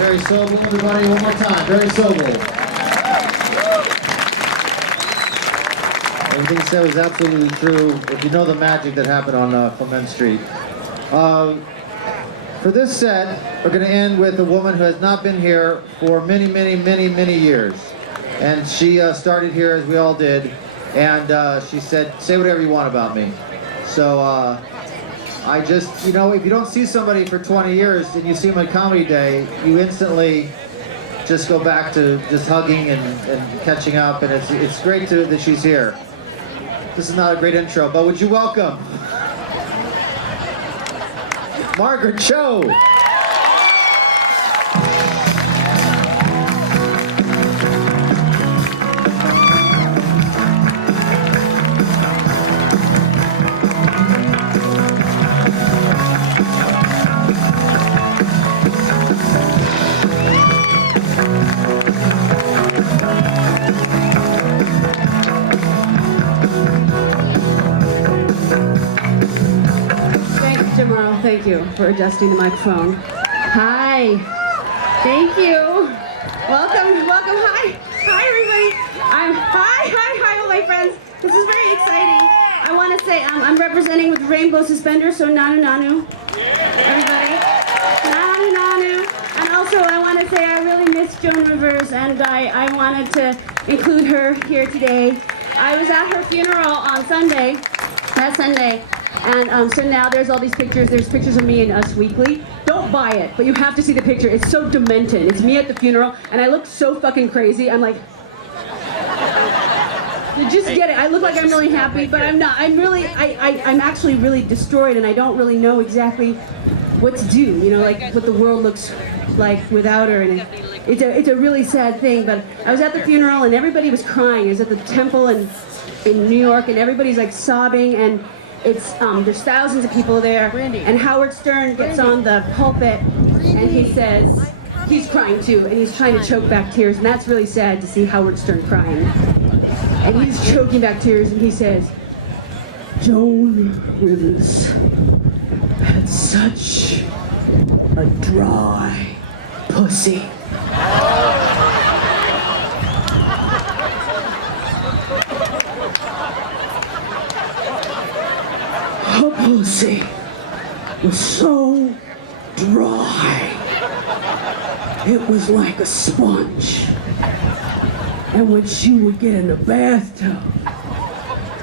Very Sobel, everybody, one more time. Very Sobel. Everything he said was absolutely true. If you know the magic that happened on Clement Street. For this set, we're going to end with a woman who has not been here for many, many, many, many years. And she started here as we all did. And she said, say whatever you want about me. So I just, you know, if you don't see somebody for 20 years and you see them at Comedy Day, you instantly just go back to just hugging and catching up. And it's great that she's here. This is not a great intro, but would you welcome Margaret Cho. Thank you for adjusting the microphone. Hi. Thank you. Welcome. Hi, everybody. Hi, all my friends. This is very exciting. I want to say I'm representing with rainbow suspenders, so nanu, everybody. Nanu. And also I want to say I really miss Joan Rivers, and I wanted to include her here today. I was at her funeral on last Sunday. And so now there's all these pictures. There's pictures of me in Us Weekly. Don't buy it, but you have to see the picture. It's so demented. It's me at the funeral, and I look so fucking crazy. I'm like, you just get it. I look like I'm really happy, but I'm not. I'm actually really destroyed, and I don't really know exactly what to do. You know, like what the world looks like without her, and it's a really sad thing. But I was at the funeral, and everybody was crying. I was at the temple in New York, and everybody's like sobbing, and there's thousands of people there, and Howard Stern gets on the pulpit and he says, he's crying too, and he's trying to choke back tears, and that's really sad to see Howard Stern crying. And he's choking back tears, and he says, Joan Rivers had such a dry pussy. Her pussy was so dry, it was like a sponge. And when she would get in the bathtub,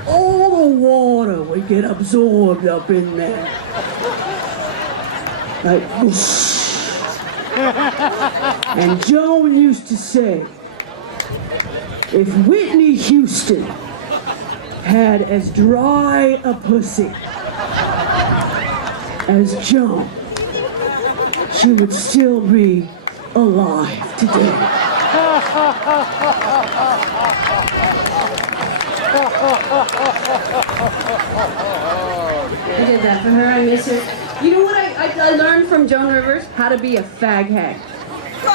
all the water would get absorbed up in there. Like whoosh. And Joan used to say, if Whitney Houston had as dry a pussy as Joan, she would still be alive today. I did that for her. I miss her. You know what I learned from Joan Rivers? How to be a fag hag.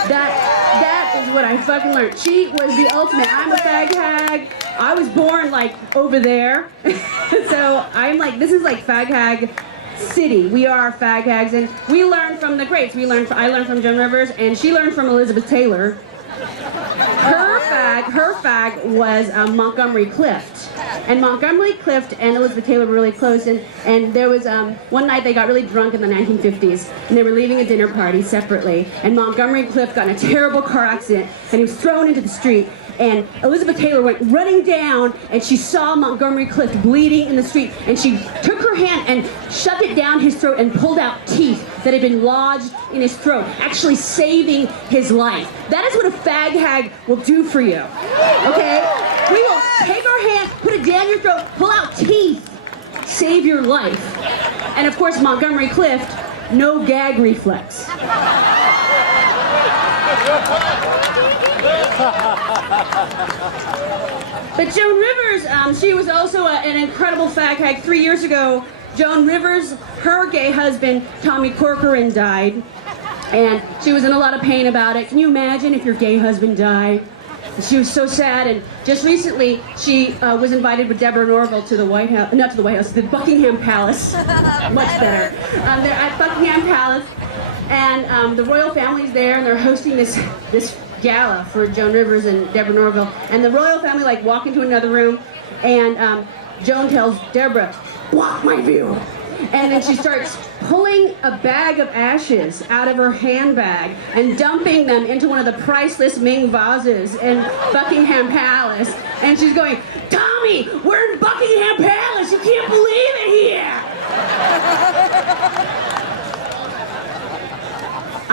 That is what I fucking learned. She was the ultimate. I'm a fag hag. I was born like over there. So I'm like, this is like fag hag city. We are fag hags, and we learn from the greats. I learned from Joan Rivers, and she learned from Elizabeth Taylor. Her fag was Montgomery Clift. And Montgomery Clift and Elizabeth Taylor were really close, and there was one night they got really drunk in the 1950s, and they were leaving a dinner party separately, and Montgomery Clift got in a terrible car accident, and he was thrown into the street, and Elizabeth Taylor went running down, and she saw Montgomery Clift bleeding in the street, and she took her hand and shoved it down his throat and pulled out teeth that had been lodged in his throat, actually saving his life. That is what a fag hag will do for you, okay? We will take our hand, put it down your throat, pull out teeth, save your life. And of course, Montgomery Clift, no gag reflex. But Joan Rivers, she was also an incredible fag hag. 3 years ago, Joan Rivers, her gay husband, Tommy Corcoran, died. And she was in a lot of pain about it. Can you imagine if your gay husband died? She was so sad, and just recently she was invited with Deborah Norville to the White House, not to the White House, the Buckingham Palace, much better. They're at Buckingham Palace, And the royal family's there, and they're hosting this gala for Joan Rivers and Deborah Norville. And the royal family like walk into another room, and Joan tells Deborah, "Block my view." And then she starts pulling a bag of ashes out of her handbag and dumping them into one of the priceless Ming vases in Buckingham Palace. And she's going, "Tommy, we're in Buckingham Palace. You can't believe it here."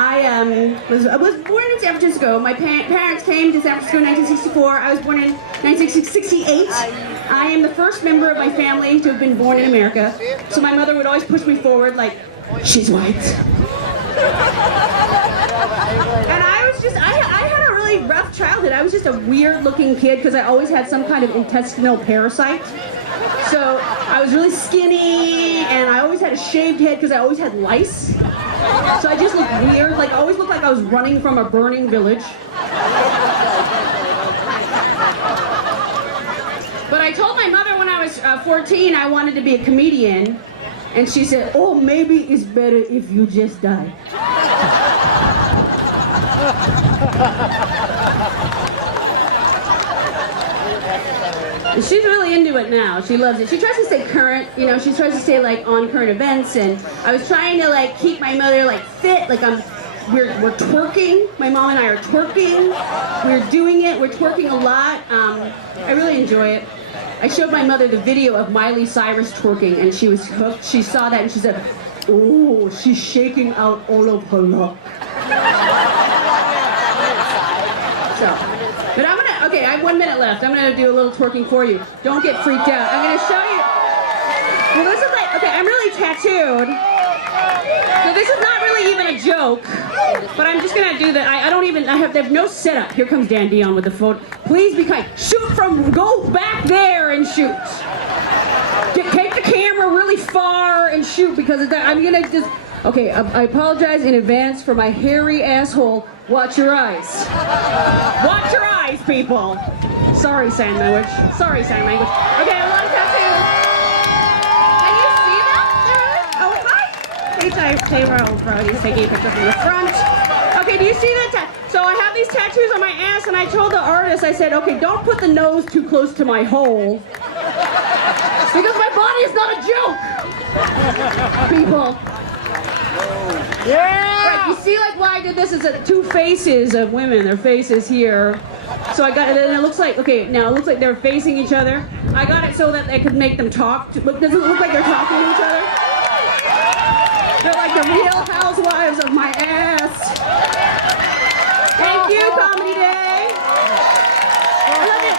I was born in San Francisco. My parents came to San Francisco in 1964. I was born in 1968. I am the first member of my family to have been born in America. So my mother would always push me forward like, "She's white." And I had a really rough childhood. I was just a weird looking kid because I always had some kind of intestinal parasite. So I was really skinny, and I always had a shaved head because I always had lice. So I just looked weird, like I always looked like I was running from a burning village. But I told my mother when I was 14 I wanted to be a comedian, and she said, "Oh, maybe it's better if you just die." She's really into it now. She loves it. She tries to stay current, you know, she tries to stay like on current events, and I was trying to like keep my mother like fit, like we're twerking. My mom and I are twerking. We're doing it. We're twerking a lot. I really enjoy it. I showed my mother the video of Miley Cyrus twerking, and she was hooked. She saw that and she said, "Oh, she's shaking out all of her luck." But okay, I have 1 minute left. I'm gonna do a little twerking for you. Don't get freaked out. I'm gonna show you. Well, this is like, okay, I'm really tattooed. So this is not really even a joke, but I'm just gonna do that. They have no setup. Here comes Dan Dion with the phone. Please be kind. Go back there and shoot. Take the camera really far and shoot, because of that, I'm gonna just, okay, I apologize in advance for my hairy asshole. Watch your eyes. Watch your eyes, people. Sorry, sign language. Sorry, sign language. Okay, a lot of tattoos. Can you see them? Oh, hi. Hey, Taylor Brody's taking a picture from the front. Okay, do you see that? So I have these tattoos on my ass, and I told the artist, I said, okay, don't put the nose too close to my hole, because my body is not a joke, people. Yeah! Right, you see like why I did this is two faces of women, their faces here. So I got it, and it looks like, okay, now it looks like they're facing each other. I got it so that I could make them talk. Does it look like they're talking to each other? They're like the Real Housewives of my ass. Thank you, Comedy Day. I love it.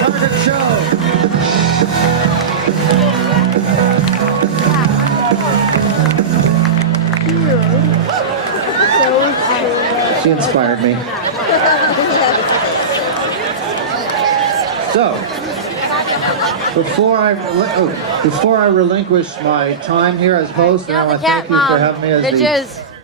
Margaret Cho. She inspired me. So, before I relinquish my time here as host, I want to thank you for having me as the